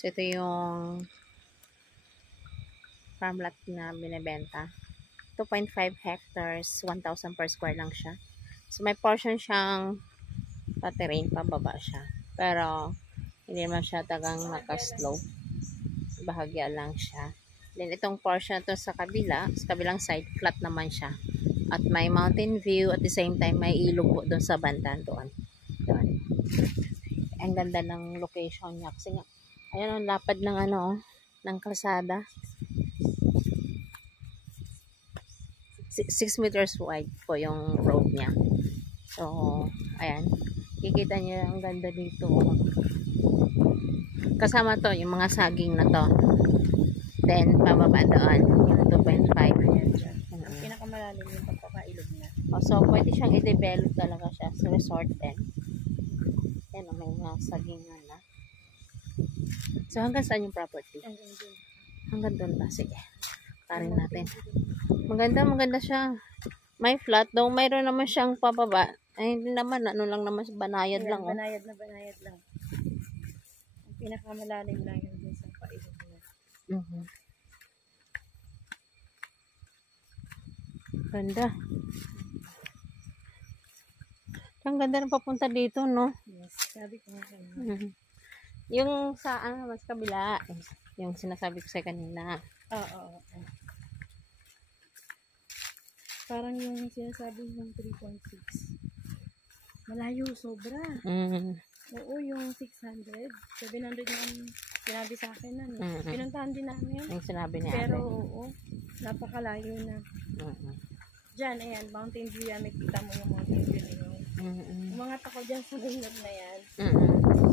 So, ito yung farm lot na binibenta. 2.5 hectares, 1,000 per square lang siya. So, may portion siyang pa-terrain, pababa siya. Pero, hindi naman siya tagang naka-slope. Bahagya lang siya. Then, itong portion to sa kabilang side, flat naman siya. At may mountain view, at the same time, may ilog po doon sa banda doon. Ang ganda ng location niya. Kasi nga, ayan ang lapad ng ng kalsada. 6 meters wide po yung road niya. So, ayan. Kikita niyo ang ganda dito. Kasama to, yung mga saging na to. Then, pababa doon. Yung 2.5. Ang pinakamalalim yung pagkakailog niya. So, pwede siyang i-develop talaga siya sa resort din. Yan, may mga saging na. So, hanggang saan yung property? Hanggang doon ba? Sige. Karin natin. Maganda siya. May flat. Though mayroon naman siyang pababa. Ay, hindi naman. Ano lang naman. Banayad lang. Banayad lang. Ang pinakamalalim lang yung dun sa pailog niya. Ganda. Ang ganda na papunta dito, no? Yes. Sabi ko nga kayo. Yung sa mas kabila. Yung sinasabi ko sa kanina. Oo. Parang yung sinasabi ng 3.6. Malayo, sobra. Oo, yung 600. 700 yung sinabi sa akin na. Pinuntahan din namin. Yung sinabi niya. Pero oo, napakalayo na. Diyan, ayan, Mountain View yan. Nakita mo yung Mountain View na yun. Umangat ako dyan sa bundok na yan.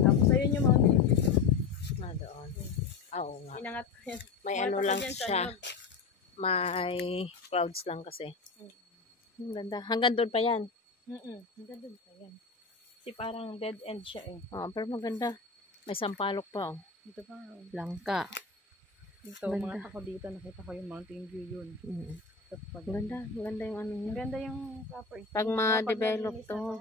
Tapos ayun yung Mountain View. Doon. Oo nga. Inangat ko yan. May ano lang siya. May clouds lang kasi. Ang ganda. Hanggang doon pa yan. Hanggang doon pa yan. Kasi parang dead end siya eh. Pero maganda. May sampalok pa Dito pa. Langka. Dito, umangat ako dito. Nakita ko yung Mountain View yun. Maganda yung ano niya. Maganda yung property. Pag ma-develop to,